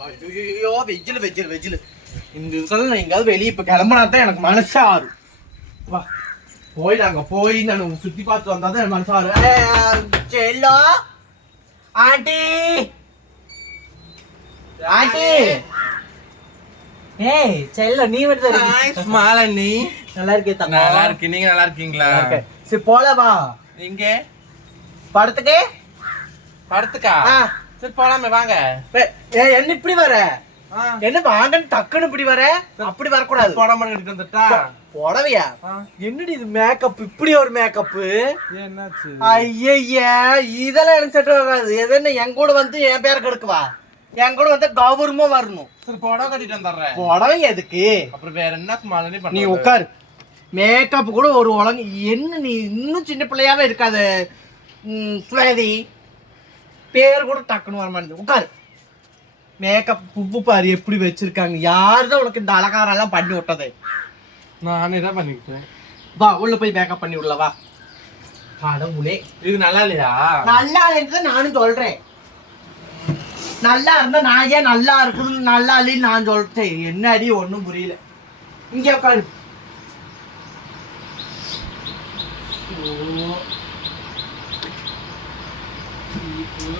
ஐயோ வெஜ்ஜில் வெஜ்ஜில் வெஜ்ஜில் இந்த இதுல எங்கேயாவது வெளியே இப்போ கிளம்புனா தான் எனக்கு மனசு ஆறும். வா. போய் நாங்க போய் நான் சுத்தி பார்த்து வந்தா தான் எனக்கு மனசு ஆறும். செல்லோ. ஆண்டி. ஆண்டி. ஏய் செல்ல நீ இருக்க. மாலண்ணி. நல்லா இருக்கே தங்கம் நல்லா இருக்கு. நீங்க நல்லா இருக்கீங்களா. சரி போலவா இங்க படத்துக்கு? படத்துக்கா? ஆ. சரி போலாமே வாங்க. என்ன இப்படி வர. என்ன வாங்கன்னு டக்குன்னு இப்படி வர? அப்படி வரக்கூடாது. படம் எடுத்து வந்துட்டா? புடவையா. என்னடி இது மேக்கப் இப்படி ஒரு மேக்கப் என்னாச்சு? ஐயய்யா இதெல்லாம் எனக்கு செட் ஆகாது. எது என்ன என் கூட வந்து என் பேரை கெடுக்குவா? என் கூட வந்து கௌரவமா வரணும். சரி படம் கட்டிட்டு வந்துடுறேன். புடவை எதுக்கு? அப்புறம் வேற என்ன மாலண்ணி நீ உட்காரு. மேக்கப் கூட ஒரு உலகம். என்ன நீ இன்னும் சின்ன பிள்ளையாவே இருக்காத. சுவேதி பேர் கூட டக்குன்னு வர மாட்டேங்குது. உட்காரு. மேக்கப் உப்பு பாரு எப்படி வச்சிருக்காங்க. யார் தான் உனக்கு இந்த அலங்காரம் எல்லாம் பண்ணி விட்டது? நானே தான் பண்ணிக்கிட்டேன். வா உள்ள போய் மேக்கப் பண்ணி விடல வா. கடவுளே. இது நல்லா இல்லையா? நல்லா இல்லைன்னு நானும் சொல்றேன். நல்லா இருந்தா நான் ஏன் நல்லா இருக்குதுன்னு நல்லா இல்லைன்னு நான் சொல்லிட்டேன் என்ன அடி ஒண்ணும் புரியல. இங்க உட்காரு ஓ. சீப்பு,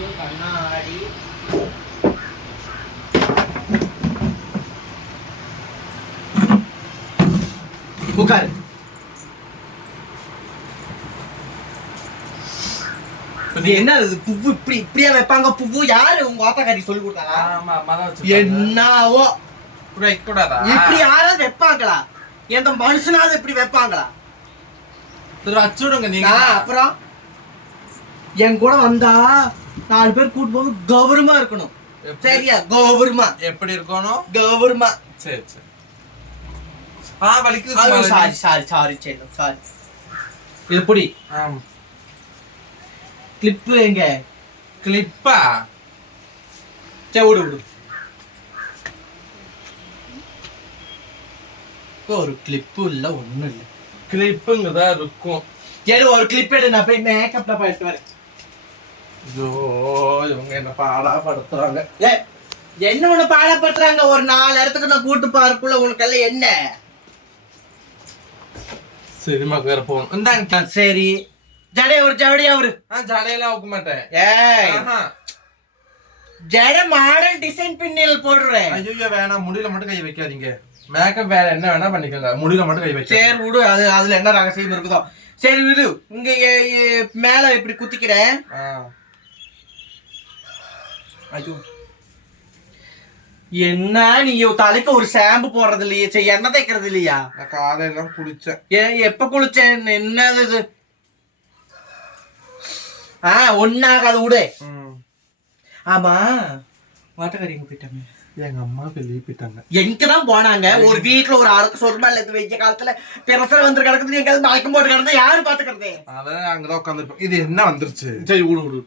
கண்ணாடி உட்காரு. என்ன இது புவ்வு இப்படி இப்படியே வைப்பாங்க புவ்வு? யாரு உங்க ஆத்தாக்காரி சொல்லி கொடுத்தாங்க ஆமா. என்னவோ. இப்படி யாராவது வைப்பாங்களா? எந்த மனுஷனாவது இப்படி வைப்பாங்களா? நீங்க. ஆ, அப்புறம்? என் கூட வந்தா நாலு பேர் கூட்டு போக கௌரவமா இருக்கணும். சரியா? கௌரவமா. எப்படி இருக்கணும்? கௌரவமா. சரி சரி. ஆ வலிக்குது. சாரி சாரி சாரி செல்லம் சாரி கிளிப்பு எங்க? கிளிப்பா சரி விடு விடு. ஒரு கிளிப்பு இல்ல ஒண்ணும் இல்ல. கிளிப்புங்க தான் இருக்கும். சரி ஒரு கிளிப் எடு நான் போய் மேக்கப்ல போயிட்டு வரேன். இவங்க என்ன பாடா படுத்துறாங்க ஏ, என்ன ஒண்ணு பாடப்படுறாங்க ஒரு நாலு இடத்துக்கு நான் கூட்டு பார்க்குள்ள உனக்கு என்ன? சினிமாக்கு வேற போகணும். இந்தாங்க சரி. ஜடை ஒரு ஜவடியா ஒரு. ஜடையெல்லாம் வைக்க மாட்டேன். ஏய். ஜடை மாடல் டிசைன் பின்னல் போடுறேன். ஐயோ வேணாம். முடியல மட்டும் கை வைக்காதீங்க. மேக்கப் வேற என்ன வேணா பண்ணிக்கோங்க. முடியல மட்டும் கை வைக்க சரி விடு. அது அதுல என்ன ரகசியம் இருக்குதோ. சரி விடு. இங்க மேல இப்படி குத்திக்கிறேன். ஐயோ. என்ன நீ தலைக்கு ஒரு ஷாம்பு போடுறது இல்லையா? சரி எண்ணெய் தேய்க்கிறது இல்லையா? நான் காலையெல்லாம் குளிச்சேன். ஏ எப்ப குளிச்சேன் என்னது இது? ஆ ஒன்னாகாது விடு. ஆமா. வாட்டக்காரி எங்க போயிட்டாங்க எங்க அம்மா வெளியே போயிட்டாங்க. எங்கதான் போனாங்க? ஒரு வீட்டுல ஒரு ஆளுக்கு சொல்றமா இல்ல வெய்ய காலத்துல பிரசரம் வந்து கிடக்குது. எங்காவது மயக்கம் போட்டு கிடந்தா யாரு பாத்துக்கிறது? அதான் அங்கதான் உட்காந்துருப்போம் இது என்ன வந்துருச்சு? சரி விடு விடு.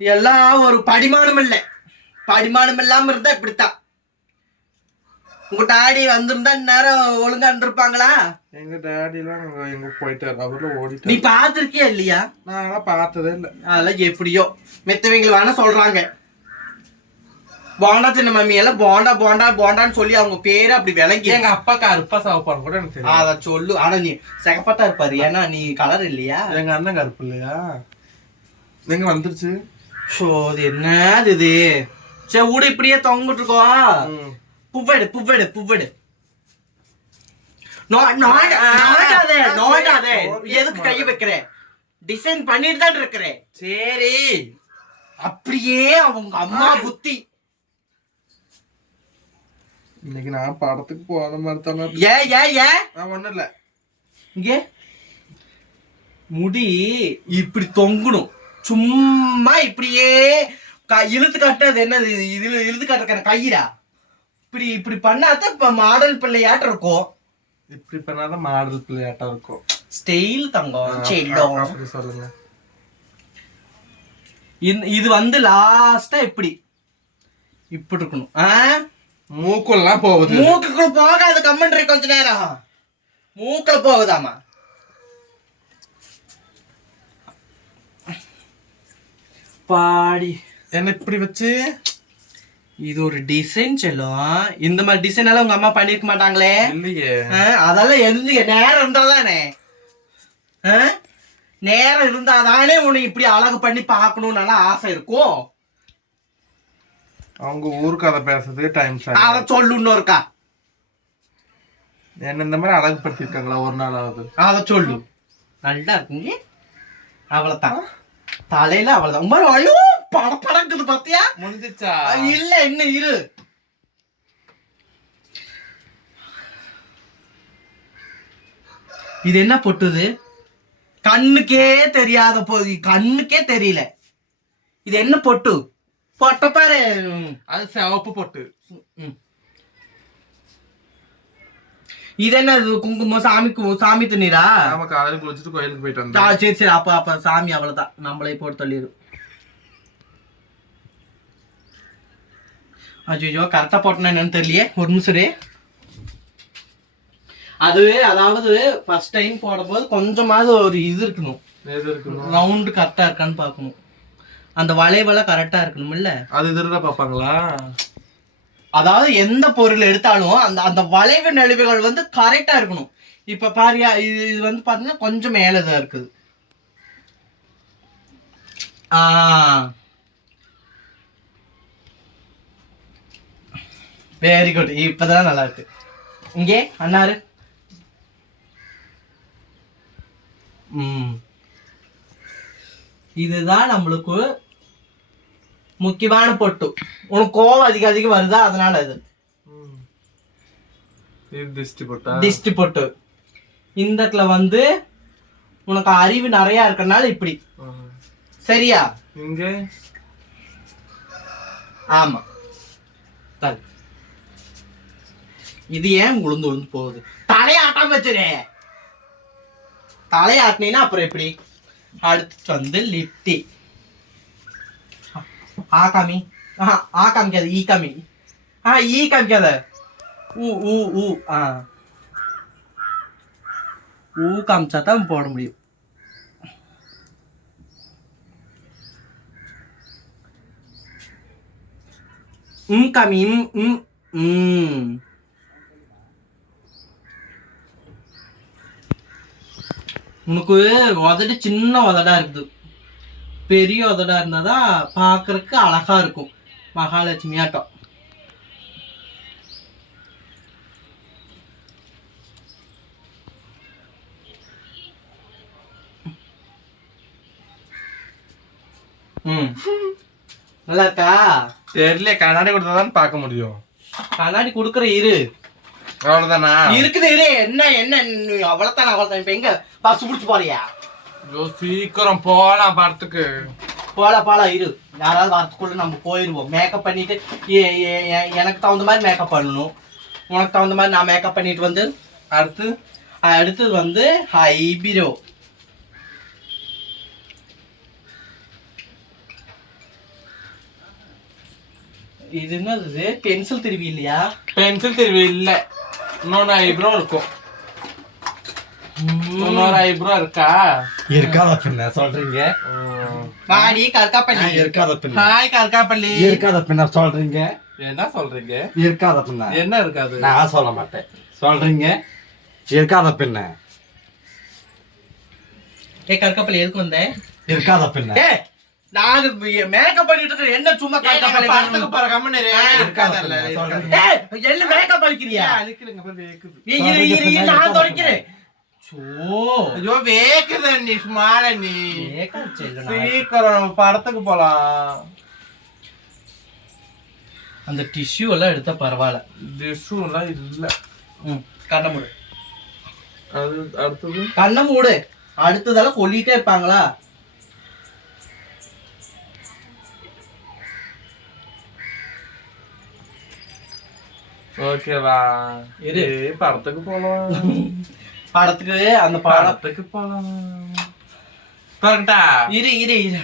எல்லாம் ஒரு படிமானம் இல்ல. படிமானம் இல்லாம இருந்தா இப்படித்தான். உங்க டாடி வந்திருந்தா நேரம் ஒழுங்கா இருந்திருப்பாங்களா? எங்க டாடி எல்லாம் அங்க எங்க போயிட்டாரு. அவர்ல நீ ஓடிட்டாரு பாத்திருக்கியா இல்லையா? நான் பார்த்ததே இல்ல. அதெல்லாம் எப்படியோ. மித்தவங்க வேணா சொல்றாங்க. போண்டா தின்ன மம்மி எல்லாம் போண்டா போண்டா போண்டான்னு சொல்லி அவங்க பேரு அப்படி விளங்கி. எங்க அப்பா கருப்பா சாப்பாடு கூட எனக்கு தெரியும் அத சொல்லு. ஆனா நீ சிகப்பத்தா இருப்பாரு. ஏன்னா நீ கலர் இல்லையா? எங்க அண்ணன் கருப்பு இல்லையா? எங்க வந்துருச்சு? ஷோ அது என்னது இது? சரி விடு இப்படியே தொங்கிட்டு இருக்கோம் புவ்வெடு புவ்வெடு புவ்வெடு. எதுக்கு கைய வைக்கிறேன் டிசைன் பண்ணிட்டு தான் இருக்கிறேன் சரி. அப்படியே அவங்க அம்மா புத்தி. இன்னைக்கு நான் படத்துக்கு போன மாதிரி தானே ஏ ஏ ஏ? நான் ஒண்ணும் இல்ல. இங்க. முடி இப்படி தொங்கணும். சும்மா இப்படியே இழுத்து காட்டுறது என்னது? இது? இழுத்து காட்டுற கையிடா இப்படி இப்படி பண்ணாதான் இப்ப மாடல் பிள்ளையாட்டம் இருக்கும். இப்படி பண்ணாதான் மாடல் பிள்ளையாட்டம் இருக்கும். ஸ்டைல் தங்கம் செல்லம் அப்படி சொல்லுங்க. இது வந்து லாஸ்டா இப்படி. இப்படி இருக்கணும். ஆ? மூக்கெல்லாம் போகுது. மூக்குக்குள்ள போகாது கம்மன்றி கொஞ்ச நேரம். மூக்குல போகுதாமா பாடி. என்ன இப்படி வச்சு? இது ஒரு டிசைன் செல்லும். இந்த மாதிரி டிசைன் எல்லாம் உங்க அம்மா பண்ணிருக்க மாட்டாங்களே? இல்லையே. அதெல்லாம் எந்த நேரம் இருந்தாதானே? நேரம் இருந்தாதானே உனக்கு இப்படி அழகு பண்ணி பார்க்கணும்னு நல்லா ஆசை இருக்கும் அவங்க ஊர் கதை பேசுறதுக்கு டைம் சார் அதை சொல்லு இன்னொருக்கா. என்ன இந்த மாதிரி அழகுபடுத்திருக்காங்களா? ஒரு நாள் ஆகுது. அதை சொல்லு. நல்லா இருக்குங்க. அவ்வளவுதான் தலையில அவ்வளவுதான். உங்க ஐயோ பட படக்குது பாத்தியா? முடிஞ்சிச்சா? இல்ல இன்னும் இரு. இது என்ன பொட்டுது? கண்ணுக்கே தெரியாத போது கண்ணுக்கே தெரியல. இது என்ன பொட்டு? பொட்ட பாரு. அது சிவப்பு பொட்டு. ம். இது என்ன இது குங்குமம் சாமிக்கு சாமி துண்ணீரா? நாம காலையில குளிச்சுட்டு கோயிலுக்கு போயிட்டு வந்தோம் சரி சரி. அப்ப அப்ப சாமி அவ்வளவுதான். நம்மளே போட்டு தள்ளிடும் அஜிஜோ கரெக்டா போட்டனா என்னன்னு தெரியலையே? ஒரு நிமிஷம். அதுவே அதாவது ஃபர்ஸ்ட் டைம் போடும்போது கொஞ்சமாவது ஒரு இது இருக்கணும். ரவுண்டு கரெக்டா இருக்கான்னு பார்க்கணும். அந்த வளைவெல்லாம் கரெக்டா இருக்கணும் இல்ல அது திருட பாப்பாங்களா அதாவது எந்த பொருள் எடுத்தாலும் அந்த அந்த வளைவு நெளிவுகள் வந்து கரெக்டாக இருக்கணும். இப்போ பாரியா இது இது வந்து பார்த்தீங்கன்னா கொஞ்சம் மேலே தான் இருக்குது. ஆ. வெரி குட் இப்பதான் நல்லா இருக்கு. இங்கே அண்ணாரு இதுதான் நம்மளுக்கு முக்கியமான பொட்டு உனக்கு கோவம் அதிக அதிகம் வருதா அதனால. இது திஷ்டி பொட்டா திஷ்டி பொட்டு இந்த இடத்துல வந்து உனக்கு அறிவு நிறைய இருக்கறனால இப்படி. சரியா இங்க ஆமா தல் இது ஏன் உளுந்து உளுந்து போகுது தலையாட்டாம வச்சிரு தலையாட்டினா அப்புறம் எப்படி அடுத்து வந்து லிப்டி ஆ காமி ஆ ஆ காமிக்காது ஈ காமி ஆ ஈ காமிக்காத ஊ ஊ ஊ. ஆ. ஊ காமிச்சா தான் போட முடியும். ம் காமி ம் ம் ம். உனக்கு உதடு சின்ன உதடா இருக்குது. பெரிய உதடா இருந்தாதான் பார்க்கறதுக்கு அழகா இருக்கும். மகாலட்சுமி ஆட்டம். ம். நல்லா இருக்கா தெரியல கண்ணாடி கொடுத்தாதான் பார்க்க முடியும். கண்ணாடி கொடுக்குற இரு. அவ்வளவுதானா? இருக்குது இரு. என்ன என்ன அவ்வளோத்தான் அவ்வளோத்தான் இப்போ எங்க? பஸ் பிடிச்சி போறியா? சீக்கிரம் போலாம் படத்துக்கு போல போல இரு. யாராவது வரத்துக்குள்ள நம்ம போயிடுவோம் மேக்கப் பண்ணிட்டு எனக்கு தகுந்த மாதிரி மேக்கப் பண்ணணும். உனக்கு தகுந்த மாதிரி நான் மேக்கப் பண்ணிட்டு வந்து அடுத்து? அடுத்தது வந்து ஐபிரோ இது என்னது பென்சில் திருவி இல்லையா? பென்சில் தெரிவி இல்ல. இன்னொன்னு ஐப்ரோ இருக்கும். இன்னொரு ஐப்ரோ இருக்கா? இருக்காத பின்ன சொல்றீங்க. வாடி கற்கா பண்ணி இருக்காத பின்ன ஹாய் கற்காப்பள்ளி. இருக்காத பின்ன சொல்றீங்க. என்ன சொல்றீங்க? இருக்காத பின்ன என்ன இருக்காது? நான் சொல்ல மாட்டேன். சொல்றீங்க. இருக்காத பின்ன ஏ கற்கப்பள்ளி எதுக்கு வந்தேன் இருக்காத பின்ன ஏ நான் மேக்கப் பண்ணிட்டு இருக்கேன் என்ன சும்மா கற்கப்பள்ளி படத்துக்கு போற கம்மன் இருக்காதல்ல. ஏய் மேக்கப் அழிக்கிறீங்க நான் தொடக்கிறேன். சோ ஐயோ வேக்குது நீ சுமார நீ மேக்கப் செய்யணும் சீக்கிரம் படத்துக்கு போலாம் அந்த டிஷ்யூ எல்லாம் எடுத்தா பரவாயில்ல டிஷ்ஷும் எல்லாம் இல்ல ம் கண்ணை மூடு அது அடுத்தது கண்ணை மூடு அடுத்ததெல்லாம் சொல்லிட்டே இருப்பாங்களா ஓகேவா இரு. படத்துக்கு போலாம் படத்துக்கு அந்த படத்துக்கு போலாம். கரெக்டா இரு இரு இரு.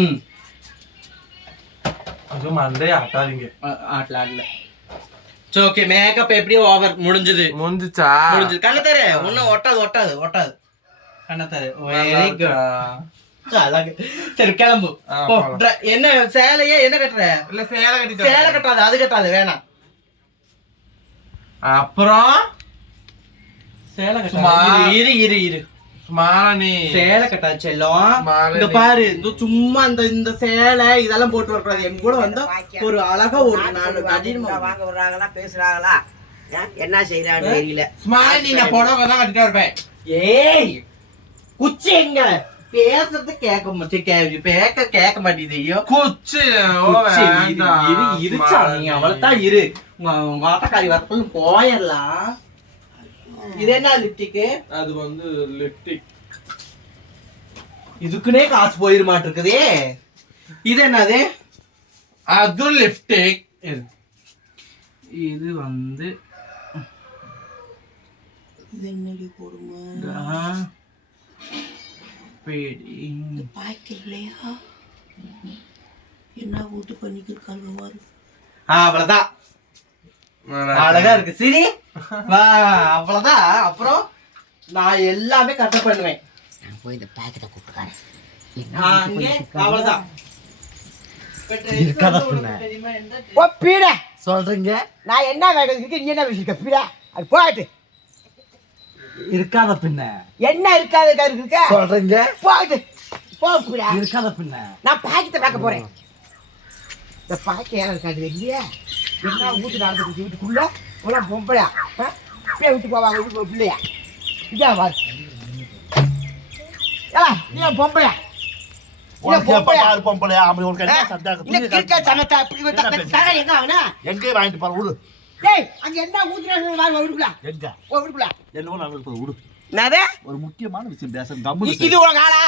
ம். அது மண்டே ஆட்டாதீங்க. ஆ- ஆட்ல சரி ஓகே மேக்கப் எப்படி ஓவர் முடிஞ்சது. முடிஞ்சுச்சா? முடிஞ்சது. கண்ணை தரு ஒன்றும் ஒட்டாது ஒட்டாது. ஒட்டாது கண்ணை தரு வெரி குட் சரி கிளம்பு. என்ன சேலையே என்ன கட்டுற? இல்ல சேலை கட்டிட்டு சேலை கட்டாது அது கட்டாது வேணாம். அப்புறம் சேலை. கட்டாது இரு இரு இரு மாலனி சேலை கட்டாது செல்லம். இந்த நீ- பாரு இந்த சும்மா இந்த இந்த சேலை இதெல்லாம் போட்டு வரக்கூடாது. எங்க கூட வந்தா ஒரு அழகா ஒரு நாலு நடிகை வாங்க வர்றாங்களா பேசுறாங்களா? என்ன செய்யறான்னு தெரியல. மாலை நீ நான் புடவை தான் கட்டிட்டு இருப்பேன். ஏய் குச்சி எங்க? பேசுறது கேட்க மாட்டேன் கேட்க கேட்க மாட்டேங்குது ஐயோ. குச்சி குச்சி, இரு, வேண்டாம். இரு, இரு சாமி, மாலனி. அவ்வளவுதான் இரு. ஆட்டக்காரி வரப்போது போயிடலாம் இது என்ன லிப்டிக்கு அது வந்து லிப்டிக் இதுக்குனே காசு போயிட மாட்டிருக்குதே இது என்னது? அது லிப்டிக் இது. வந்து இது என்னடி கொடுமை? ஆ, பேடி. பாய்க்கலையா என்ன வீட்டு பண்ணிக்கிருக்காங்க அவ்வளவுதான். அழகா இருக்கு. சரி. வா அவ்வளவுதான். அப்புறம் நான் எல்லாமே கரெக்டா பண்ணுவேன். நான் போய் இந்த பேக்கெட்டை கூப்பிட்டுக்காரன் அங்கே அவ்வளவுதான். இருக்காதா பின்ன? தெரியுமா என்ன ஓ பீட. சொல்றீங்க? நான் என்ன வேகம் இருக்கு நீ என்ன பேசிருக்க பீட? அது போயிட்டு இருக்காத பின்ன. என்ன இருக்காது இருக்க? சொல்றீங்க? போயிட்டு போ பீட. இருக்காத பின்ன. நான் பாக்கெட்டை பார்க்க போறேன். இந்த பாக்கெட் இருக்காது இல்லையா என்ன வீட்டு நடந்துருக்கு வீட்டுக்குள்ள உலாம் பொம்பளையா? இப்படியே விட்டு போவாங்க வீட்டுக்கு ஒரு பிள்ளையா இதா பாரு ஏலா, நீ பொம்பளையா வாங்கிட்டு போற விடு டேய், அங்க என்ன ஊத்துறான்னு வாங்க, வீட்டுக்குள்ள. எங்க போ, வீட்டுக்குள்ள. என்னவோ நடந்து விடு என்னது? ஒரு முக்கியமான விஷயம் பேச கம்முனு இது உனக்கு ஆளா?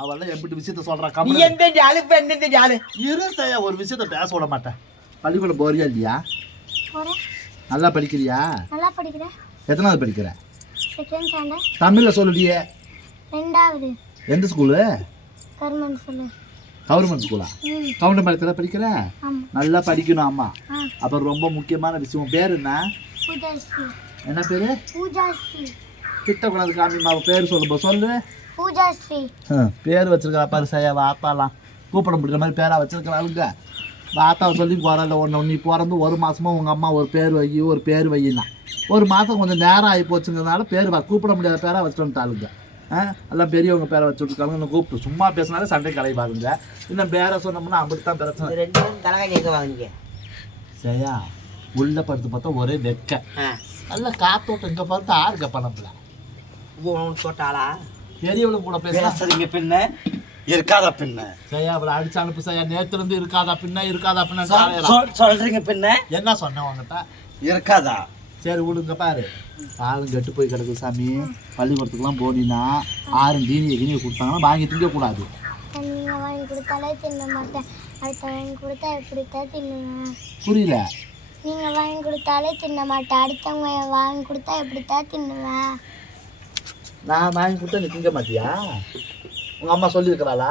அவெல்லாம் எப்படி விஷயத்த சொல்றா நீ கம்முனு எந்த ஆளு, எந்த ஆளு? இரு ஒரு விஷயத்த பேச விட மாட்டேன் பள்ளிக்கூடம் போறியா இல்லையா? நல்லா படிக்கிறியா? நல்லா படிக்கிறேன். எத்தனாவது படிக்கிற? செகண்ட் ஸ்டாண்டர்ட் தமிழ்ல சொல்லுடியே. ரெண்டாவது. எந்த ஸ்கூலு கவர்மெண்ட் சொல்லு கவர்மெண்ட் ஸ்கூலா கவர்மெண்ட் பாலத்தில் படிக்கிற? நல்லா படிக்கணும் அம்மா அப்புறம் ரொம்ப முக்கியமான விஷயம். பேர் என்ன? என்ன பேரு? பூஜா ஸ்ரீ. கிட்ட கொண்டாந்து காமிமா பேர் சொல்லுப்பா சொல்லு. பூஜா ஸ்ரீ. ஹம், பேர் வச்சிருக்கா பாரு சையா வாத்தாலாம் கூப்பிட முடியுற மாதிரி பேரா வச்சிருக்கிறாளுங்க வாத்தாவை சொல்லி போறல ஒன்று நீ பிறந்து ஒரு மாசமா உங்க அம்மா ஒரு பேர் வை ஒரு பேர் வையினா. ஒரு மாசம் கொஞ்சம் நேரம் ஆகி போச்சுங்கிறதுனால பேர் வ- கூப்பிட முடியாத பேரா வச்சுட்டு வந்துட்டாளுங்க ஆ? எல்லாம் பெரியவங்க பேரை வச்சு விட்டுருக்காங்க. இன்னும் கூப்பிட்டு சும்மா பேசினாலே சண்டை கலைவாருங்க இன்னும் பேரை சொன்னோம்னா அப்படித்தான் பிரச்சனை. இது ரெண்டு பேரும் தலைகாணி எங்க வாங்குனீங்க? சரியா? உள்ள படுத்து பார்த்தா ஒரே வெக்க. நல்ல காத்தோட்டம் இங்க பார்த்து ஆறுங்க இது உனக்கு போட்டாளா? பெரியவளும் கூட பேசுறா பேசுறீங்க பின்ன இருக்காத பின்ன? சரியா அவளை அடிச்சு அனுப்பு சரியா நேத்துல இருந்து இருக்காதா பின்ன? இருக்காதா பின்ன? சொல்றீங்க பின்ன? என்ன சொன்னேன் உங்ககிட்ட இருக்காதா? சரி விடுங்க பாரு. காலம் கெட்டு போய் கிடக்கு சாமி. பள்ளிக்கூடத்துக்குலாம் போனீங்கன்னா ஆறு தீனியை கிணியை கொடுத்தாங்கன்னா வாங்கி திங்க கூடாது நீங்கள் வாங்கி கொடுத்தாலே தின்ன மாட்டேன். அடுத்த வாங்கி கொடுத்தா எப்படித்தான் தின்னுவேன் புரியல. நீங்கள் வாங்கி கொடுத்தாலே தின்ன மாட்டேன். அடுத்தவங்க வாங்கி கொடுத்தா எப்படித்தான் தின்னுவேன். நான் வாங்கி கொடுத்தா நீ திங்க மாட்டியா? உங்க அம்மா சொல்லியிருக்கிறாளா?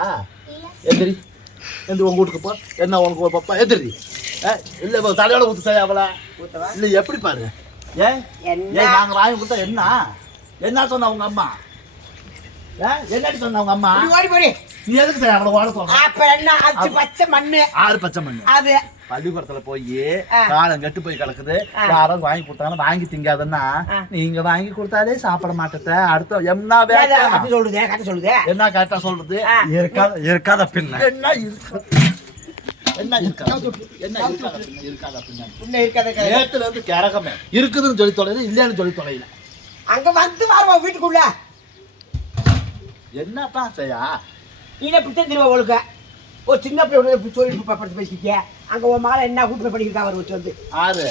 எந்திரி. எந்திரி உங்க வீட்டுக்கு போ. என்ன உனக்கு ஒரு பப்பா? எந்திரி. ஏ இல்லை இப்போ தலையோட ஊத்து செய்ய அவளை இல்லை எப்படி பாரு? ஏன் என்ன? ஏன் நாங்கள் வாங்கி கொடுத்தா என்ன? என்ன சொன்னா உங்க அம்மா? ஏ என்னடி சொன்னா உங்க அம்மா? ஓடி போடி. நீ எதுக்கு செய்ய அவளை ஓட சொன்ன அப்ப என்ன? அச்சு பச்சை மண்ணு. ஆறு பச்சை மண்ணு. அது பள்ளிக்கூடத்துல போய். காலம் கெட்டு போய் கிடக்குது. யாரும் வாங்கி கொடுத்தாலும் வாங்கி திங்காதன்னா. நீங்க வாங்கி கொடுத்தாலே சாப்பிட மாட்டேத்த அடுத்த என்ன வேலை சொல்லுதே கதை சொல்லுதே. என்ன கரெக்டா சொல்றது. இருக்காத இருக்காத பின்ன. என்ன இருக்கு என்ன இருக்காத? என்ன இருக்காத? பின்ன, இருக்காத? பின்ன? இருக்காத. நேத்துல இருந்து கிரகமே. இருக்குதுன்னு சொல்லி தொலைல இல்லைன்னு சொல்லி தொலைல அங்க வந்து வருவோம் வீட்டுக்குள்ள. என்னப்பா செய்யா? நீ பிடிச்ச திரும்ப ஒழுக்க ஒரு சின்ன பிள்ளை சொல்லிட்டு படுத்து பேசிக்க அங்க உன் மகளை என்ன கூட்டு படிக்கிறா அவர் வச்சு வந்து. ஆறு.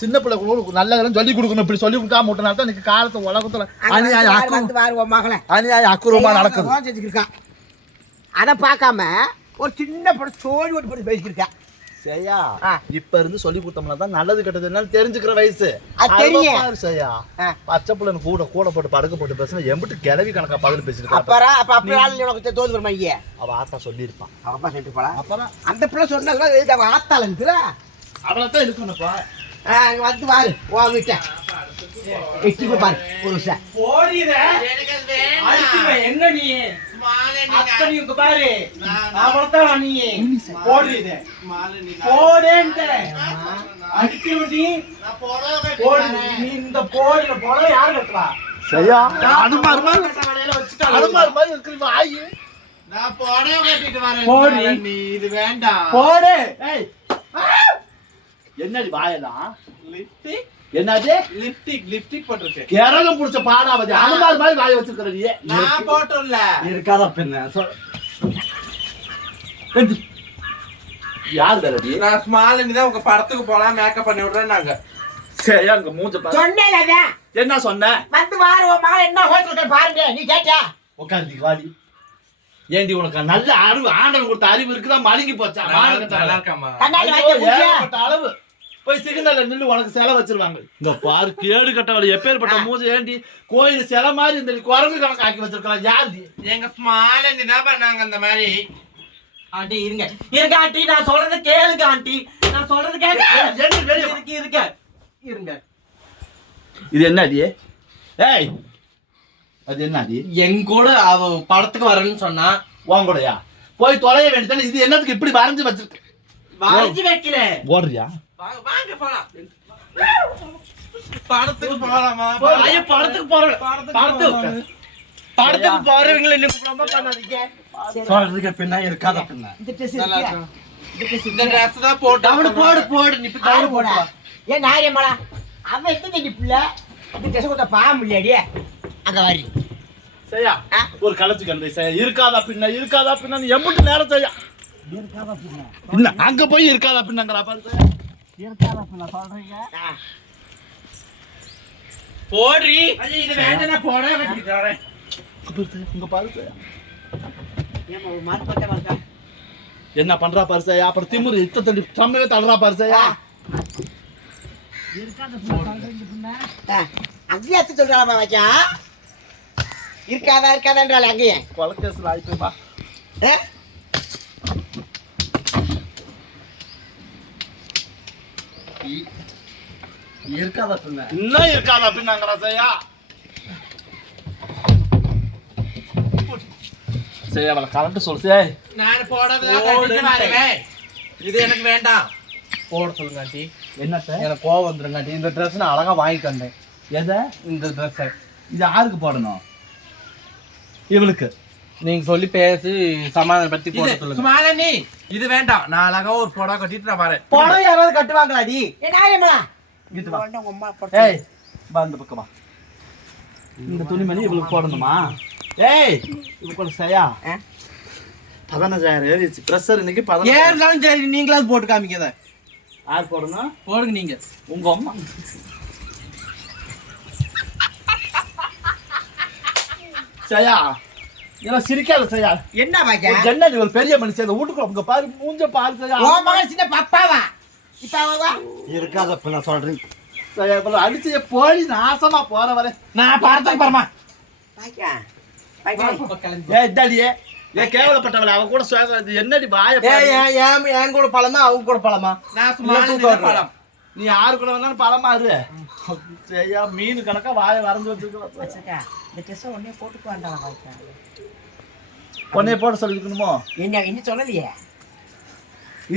சின்ன பிள்ளை கூட நல்ல இதெல்லாம் சொல்லி கொடுக்கணும். இப்படி சொல்லி கொடுக்காம விட்டனால தான் இன்னைக்கு காலத்து உலகத்துல அங்க வந்து வாரு, உன் மகளை. அநியாயம் அக்குறமா நடக்குது. செஞ்சுருக்கான் அதை பார்க்காம ஒரு சின்ன படம் சோழி ஓட்டு போட்டு பேசிக்கிருக்கா சரியா. இப்ப இருந்து சொல்லி கொடுத்தோம்னா தான் நல்லது கெட்டது என்னன்னு தெரிஞ்சுக்கிற வயசு. தெரியும். அவ சரியா. பச்சை பிள்ளைன்னு கூட கூட போட்டு படுக்க போட்டு பேசுனா எம்பிட்டு கிளவி கணக்கா பதில் பேசிட்டு அப்புறம் அப்ப அப்படி ஆள் உனக்கு தோது வருமா ஐயா? அவ ஆத்தா சொல்லியிருப்பான் அவ அப்பா சொல்லிட்டு போலாம் அப்புறம் அந்த பிள்ளை சொன்னாலும் எதுக்கு அவன் ஆத்தாள் இருக்குல்ல அவளை தான் இருக்கணும்ப்பா அங்க வந்து பாரு ஓ வீட்டை. எட்டி பாரு ஒரு நிமிஷம். என்ன நீ? அத்தனை பாரு. அவளத்தான் நீ போடு இத. போடேன்ட்ட. அடிச்சு விட்டி. போடு. நீ இந்த போடுற போட யார் கட்டுவா? சரியா? அனுமார் மாதிரி வேலையில வச்சுட்டாலும் அனுமார் மாதிரி இருக்கிற வாய். போடு. நீ இது வேண்டாம். போடு. ஏய். என்னடி வாயலாம் லிப்டிக் என்னது? லிப்டிக் லிப்டிக் போட்டிருக்கேன் கிரகம் புடிச்ச பாடாவது அனுமார் மாதிரி வாய வச்சிருக்கிற நீ. நான் போட்டோம்ல. இருக்காத பின்ன? யார் தரடி நான் ஸ்மால் தான் உங்க படத்துக்கு போலாம் மேக்கப் பண்ணி விடுறேன் நாங்க சரி அங்க மூஞ்ச பாரு. சொன்னேன் அதான். என்ன சொன்ன? வந்து வாரு உன் மகன் என்ன ஹோட்டல் பாருங்க நீ கேட்டியா உட்காந்து வாடி ஏண்டி உனக்கு நல்ல அறிவு ஆண்டவன் கொடுத்த அறிவு இருக்குதா? மடங்கி போச்சா? நல்லா நல்லா இருக்காமா அளவு. போய் சிக்னல்ல நில்லு உனக்கு சிலை வச்சிருவாங்க. இந்த பாரு கேடு கட்டவளை எப்பேற்பட்ட மூஞ்சி ஏண்டி? கோயில் சிலை மாதிரி இந்த குரங்கு கணக்கு ஆக்கி வச்சிருக்கலாம் யாரு எங்க ஸ்மால் என்ன பண்ணாங்க அந்த மாதிரி? ஆண்டி இருங்க. இருங்க ஆண்டி நான் சொல்றது கேளுங்க ஆண்டி. நான் சொல்றது கேளுங்க. என்ன. இருக்கு இருக்க இருங்க இது என்னடி ஏய் அது என்னடி என் கூட அவ படத்துக்கு வரேன்னு சொன்னா உன் கூடயா? போய் தொலைய வேண்டியதானே இது என்னத்துக்கு இப்படி வரைஞ்சு வச்சிருக்கு? வரைஞ்சு வைக்கல. ஓடுறியா? வாங்க வாங்க போலாம். படத்துக்கு போலாமா? ஐயோ படத்துக்கு போறேன் படத்துக்கு படத்துக்கு. போறவங்களை கூப்பிடாம பண்ணாதீங்க. சொல்றதுக்கு பின்ன இருக்காத பின்ன. இந்த ட்ரெஸ் தான் போட்டு அவனு போடு போடு. நீ இப்ப தவறு போடா. ஏன் நாரியம்மாளா அவன் எத்தனை தண்ணி புள்ள? இந்த ட்ரெஸ் கொடுத்தா பா முடியாடி அங்க வாரி. சரியா? ஆ? ஒரு கலச்சு கண்டு செய்ய இருக்காதா பின்ன இருக்காதா பின்ன நீ எம்பிட்டு நேரம் செய்யா இல்ல அங்க போய் இருக்காதா பின்னங்கிற பாரு போடுறி. இது வேண்டாம் போட இங்க என்ன பண்றா பரிசையா அப்புறம் திமுரு இத்த தள்ளி சம்மவே தள்ளுறா பரிசையா அங்கேயே அத்து சொல்றாளா வச்சா இருக்காதா இருக்காதான்றாள் அங்கேயே. கொலக்கேசல் ஆயிட்டுமா? ஆ? இருக்காத பின்ன. இன்னும் இருக்காதா பின்னங்கிற செய்யா சரி அவளை கலந்து சொல்லு நான் வரேன் இது எனக்கு வேண்டாம். போட சொல்லுங்க ஆண்டி என்னத்த? எனக்கு கோவம் வந்துருங்க ஆண்டி இந்த ட்ரெஸ் நான் அழகா வாங்கி தந்தேன் எதை? இந்த ட்ரெஸ் இது யாருக்கு போடணும்? இவளுக்கு. நீங்க சொல்லி பேசி சமாதானப்படுத்தி போட இது சொல்லுங்க. சுமாலனி இது வேண்டாம். நான் அழகா ஒரு புடவை கட்டிட்டு நான் வரேன். படம் யாராவது கட்டுவாங்களாடி ஏ நாரியம்மாளா இங்கிட்டு வா. உங்க அம்மா ஏய் வா இந்த பக்கமா இந்த துணிமணி இவளுக்கு போடணுமா? ஏய் இவளுக்கு போட ஆ? பதினஞ்சாயிரம் ஏறிச்சு ப்ரெஷர் இன்னைக்கு இருந்தாலும் சரி நீங்களாவது போட்டு காமிக்க அதை. யார் போடணும்? போடுங்க நீங்க. உங்க அம்மா. செய்யா இதெல்லாம் சிரிக்காத செய்யா. என்ன பாக்கா ஒரு ஜன்னல் ஒரு பெரிய மனுஷன் இந்த வீட்டுக்குள்ள உங்க பாரு மூஞ்ச பாரு செய்யா. உன் மகன் சின்ன பப்பாவா? இப்ப அவன் வா. இருக்காத பின்ன சொல்றீங்க செய்யா இப்ப அடிச்சு போய் நாசமா போற வரை. நான் படத்துக்கு போறமா பாக்கா பாக்கா ஏய் இதாடியே ஏன் கேவலப்பட்டவள அவ கூட என்னடி வாய ஏன் என் கூட பழமா அவங்க கூட பழமா? நான் படம் நீ யாரு கூட வந்தாலும் பழமா இரு. சரியா மீன் கணக்கா வாய வரைஞ்சு வச்சிருக்க இந்த ட்ரெஸ் உடனே போட்டுக்கு வேண்டாம் பாக்கா உன்னைய போட சொல்லிருக்கணுமோ என்ன என்ன சொல்லலையே?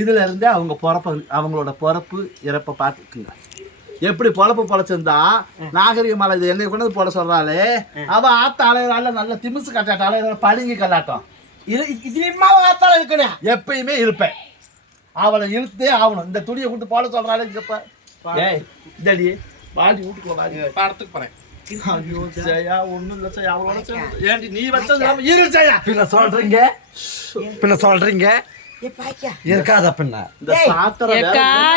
இதுல இருந்தே அவங்க பிறப்ப அவங்களோட பிறப்பு இறப்ப பார்த்துக்குங்க. எப்படி பொழப்பு பொழைச்சிருந்தா நாகரிகமால இது என்னை கொண்டு வந்து போட சொல்றாளே அவ ஆத்த அலையிறால நல்ல திமிசு கட்டாட்ட அலையிற பழுங்கி கல்லாட்டம். இது இதுலயுமா வார்த்தாலும் இருக்கணும் எப்பயுமே இருப்பேன். அவளை இழுத்தே ஆகணும். இந்த துணியை கொடுத்து போட சொல்றாளே இங்கப்ப ஏய் இதடி வாடி வீட்டுக்கு வாடி படத்துக்கு போறேன். ஐயோ ஜெயா. ஒண்ணும் இல்ல ஜெயா. அவளோட சேர்ந்து ஏண்டி நீ வச்சது இல்லாம இரு ஜெயா. பின்ன சொல்றீங்க? பின்ன சொல்றீங்க? இருக்காத பின்ன.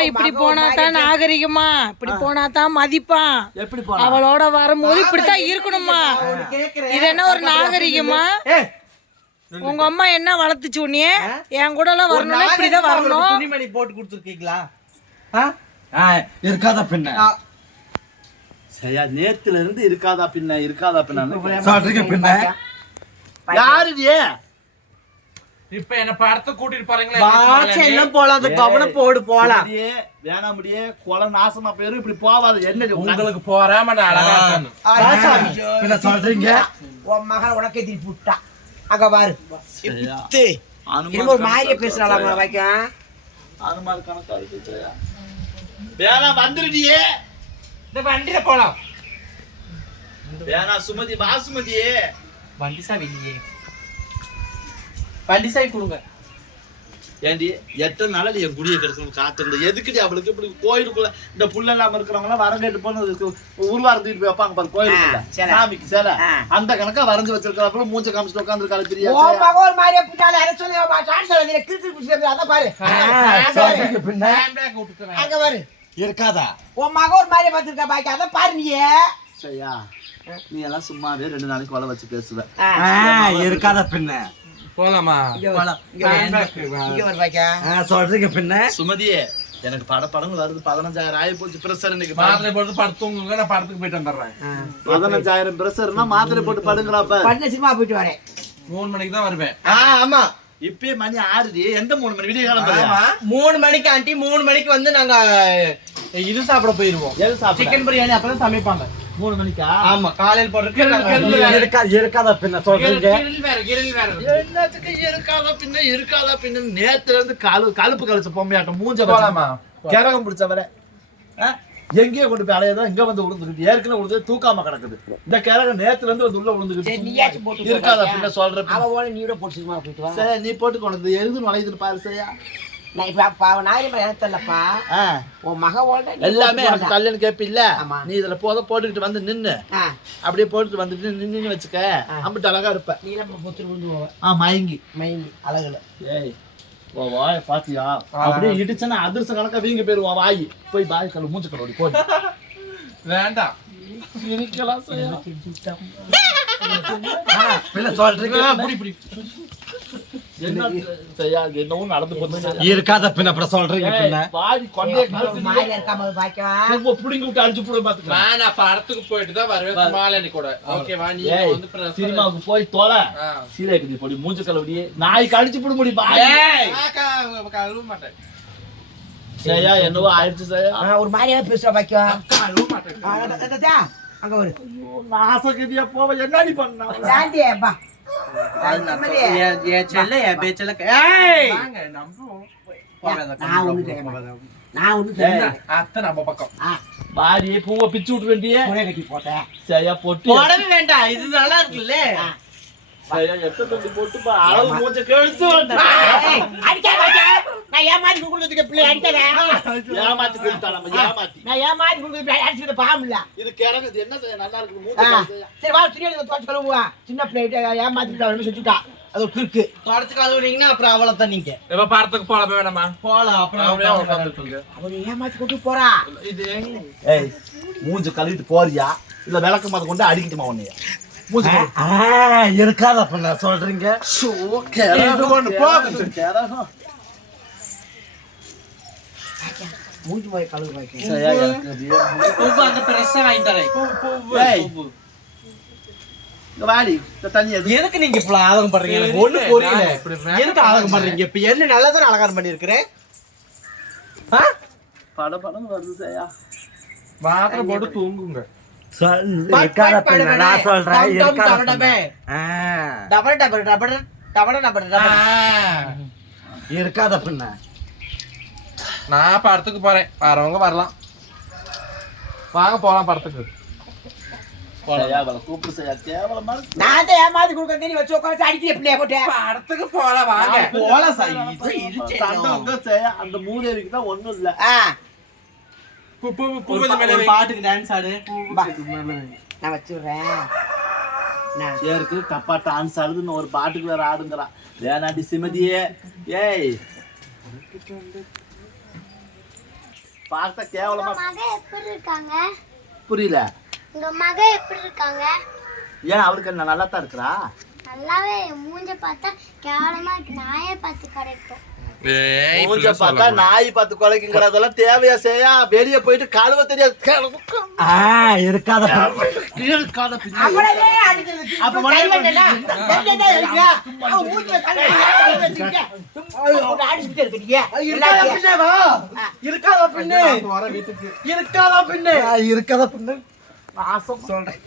இப்படி போனா தான் நாகரிகமா? இப்படி போனா தான் மதிப்பான் அவளோட வரும்போது இப்படித்தான் இருக்கணுமா? இது என்ன ஒரு நாகரிகமா? உங்க அம்மா என்ன வளர்த்துச்சு உன்னைய? என் கூட எல்லாம் வரணும்னா இப்படிதான் வரணும். போட்டு கொடுத்துருக்கீங்களா? ஆ, இருக்காத பின்ன. சரியா? நேத்துல இருந்து இருக்காதா பின்ன? இருக்காதா பின்ன? யாரு நீ இப்ப என்ன படத்துக்கு கூட்டிட்டு எல்லாம் போலாம் அது கவனம் போடு போலாம். வேணாம் முடியே. கொலை நாசமா போயிரும். இப்படி போவாது. என்ன உங்களுக்கு போறாம நான் சொல்றீங்க? உன் மகன் உனக்கே திருப்பி விட்டா அங்க பாரு. ஒரு மாதிரியே பேசுறாளாமா சரியா? வைக்கும் அனுமார் கணக்கா இருக்கு? வேணா வந்துருடியே இந்த வண்டியில போலாம். வேணா சுமதி வா சுமதியே வண்டி சாவி இல்லையே. வண்டி சாவி கொடுங்க. ஏண்டி எத்தனை நாள் என் குடியை கிடக்கணும் காத்திருந்த? எதுக்குடி அவளுக்கு இப்படி கோயிலுக்குள்ள இந்த புல்ல இல்லாம இருக்கிறவங்க எல்லாம் வரங்கட்டு போனதுக்கு உருவாரத்துக்கு போய் வைப்பாங்க பாரு கோயிலுக்குள்ள. சாமிக்கு சிலை. அந்த கணக்கா வரைஞ்சு வச்சிருக்காப்புல மூஞ்ச காமிச்சிட்டு உட்காந்துருக்காரு தெரியாது மகன் ஒரு மாதிரியே புட்டாளே அதை சொல்லி டான்ஸ் அதான் பாரு. அங்க பாரு. இருக்காதா? உன் மகன் ஒரு மாதிரியே பார்த்துருக்கா பாக்கி அதை பாரு நீயே சரியா நீ எல்லாம் சும்மாவே ரெண்டு நாளைக்கு கொலை வச்சு பேசுவ. ஆ. ஆ, இருக்காத பின்ன? போலாமா? சொல்றீங்க பின்ன? சுமதியே எனக்கு பட படங்கள் வருது. பதினஞ்சாயிரம் ஆயி போச்சு பிரஷர் இன்னைக்கு. மாத்திரை போட்டு படுத்துங்க நான் படத்துக்கு போயிட்டு வந்துடுறேன். பதினஞ்சாயிரம் பிரஷர்னா மாத்திரை போட்டு படுங்கிறாப்ப பண்ண சினிமா போயிட்டு வரேன். மூணு மணிக்கு தான் வருவேன். ஆ ஆமா. இப்பயே மணி ஆறுடி எந்த மூணு மணி? விடிய காலம் பாருங்க. மூணு மணிக்கு ஆண்டி மூணு மணிக்கு வந்து நாங்க இது சாப்பிட போயிருவோம். எது சாப்பிட? சிக்கன் பிரியாணி அப்பதான் சமைப்பாங்க. மூணு மணிக்கா? ஆமா காலையில் போடுறதுக்கு இருக்கா இருக்காத பின்ன சொல்றீங்க? என்னத்துக்கு இருக்காதா பின்ன இருக்காதா பின்ன? நேத்துல இருந்து காலு கழுப்பு கழிச்ச பொம்மையாட்டம் மூஞ்ச போலாமா? கிரகம் பிடிச்சவரை. எங்கேயோ கொண்டு போய் அலையதான் இங்க வந்து விழுந்துருக்கு ஏற்கனவே விழுந்து தூக்காம கிடக்குது. இந்த கிரகம் நேத்துல இருந்து வந்து உள்ள விழுந்துக்கிட்டு இருக்காதா பின்ன பாக்கியா. சொல்ற அவ போல நீ கூட போட்டு சினிமா போயிட்டு சரி நீ போட்டு கொண்டு எது நுழையுதுன்னு பாரு சரியா? நான் இப்ப நாயமா எனக்கு தெரியலப்பா. உன் மக ஓட எல்லாமே எனக்கு கல்யாணம் கேப்பில்ல. நீ இதுல போத போட்டுக்கிட்டு வந்து நின்னு. அப்படியே போட்டுட்டு வந்துட்டு நின்னு வச்சுக்க. அம்பிட்டு அழகா இருப்ப. விழுந்து போவ. ஆ மயங்கி. மயங்கி அழகுல. ஏய். வாய் பாத்தியா? அப்படியே இடிச்சனா அதிர்ஷ்ட கணக்கா வீங்க போயிருவான் வாய். போய் பாய் கல்லு மூஞ்ச கல்லு போய் வேண்டாம். பின்ன சொல்றீங்க என்ன செய்யா என்னவோ நடந்து போச்சு. இருக்காத பின்ன அப்புறம் சொல்றீங்க பின்ன. இருக்காம பாக்கியா புடிங்கி. விட்டு அடிச்சு போட பாத்துக்கலாம் நான் படத்துக்கு போயிட்டு தான் வருவேன். கூட. ஓகேவா நீ வந்து சினிமாவுக்கு போய் தொலை. சீலை கட்டி போடி மூஞ்ச கலவடியே நாய்க்கு அடிச்சு போட முடியும்? பாய் கழுவ மாட்டேன். செய்யா என்னவோ ஆயிடுச்சு ஆ, ஒரு மாதிரியா பேசுற பாக்கியா கழுவ மாட்டேன். அங்க ஒரு நாசகதியா போவ என்னடி பண்ணா? தாண்டியே பா சுமதியே. என் செல்ல என் பேச்சல ஏய் வாங்க, நம்புவோம். நான் ஒண்ணு செய்ய மாட்டேன். நான் ஒண்ணு செய்ய மாட்டேன். அத்தை நம்ம பக்கம் ஆ, வாடி பூவை பிச்சு விட்டு வேண்டியே சரியா போட்டு வேண்டாம் இது நல்லா இருக்குல்ல ஏமாத்தி கொடுக்குறதுக்கு பிள்ளை அடிக்காத. ஏமாத்தி கொடுத்தா நம்ம ஏமாத்தி நான் ஏமாத்தி கொடுக்குறது அடிச்சுக்கிட்டு பாவமில்ல. இது கிடக்குது என்ன செய்ய நல்லா இருக்கு. சரி வா துவைச்சு கழுவுவா. சின்ன பிள்ளை அவளுமே செத்துட்டா. அது கிறுக்கு. தொடச்சு அப்புறம் அவ்வளவுதான் நீங்க இப்ப படத்துக்கு போல வேணாமா போலாம் அப்புறம். அவனை ஏமாத்தி கொண்டு போறா இது? ஏய் மூஞ்ச கழுவிட்டு போறியா இல்ல விளக்கு மாத்த கொண்டு அடிக்கட்டுமா உன்னைய இருக்காத பின்ன சொல்றீங்க. மூஞ்சி போய் கழுவு வாடி தண்ணி எதுக்கு நீங்க இப்ப ஆதகம் பண்றீங்க? எனக்கு ஒண்ணு புரியல. எதுக்கு ஆதகம் பண்றீங்க? இப்ப என்ன நல்லதான அலங்காரம் பண்ணிருக்கிறேன். பட படம் வருது மாத்திரை போட்டு தூங்குங்க. சொல்- இருக்காத பின்ன நான் சொல்றேன் இருக்காத டபட டபட டபட டபட டபட இருக்காத பின்ன நான் படத்துக்கு போறேன். வரவங்க வரலாம். வாங்க போலாம் படத்துக்கு. வாங்க. போல சரியா, அந்த மூதேவிக்கு தான் ஒண்ணும் இல்ல. பாட்டுக்கு டான்ஸ் ஆடு பா. நான் வச்சுடுறேன் நான் சேருக்கு தப்பா டான்ஸ் ஆடுதுன்னு ஒரு பாட்டுக்கு வேற ஆடுங்கிறான் வேணாடி சிமதியே ஏய் பார்த்தா கேவலமா எப்படி இருக்காங்க புரியல உங்க மக எப்படி இருக்காங்க ஏன் அவளுக்கு என்ன நல்லா தான் இருக்கிறா நல்லாவே மூஞ்ச பார்த்தா கேவலமா நாயே பார்த்து கிடைக்கும் மூஞ்ச பார்த்தா. நாய் பார்த்து கொலைக்குங்கிறதெல்லாம் தேவையா செய்யா? வெளியே போயிட்டு கழுவ தெரியாது. ஆ, இருக்காத? பின்ன. இருக்காத. இருக்காத. பின்னே வா. இருக்காத பின்னே. இருக்காத பின்னே. ஆ, இருக்காத பின்ன. நாசம் சொல்றேன்.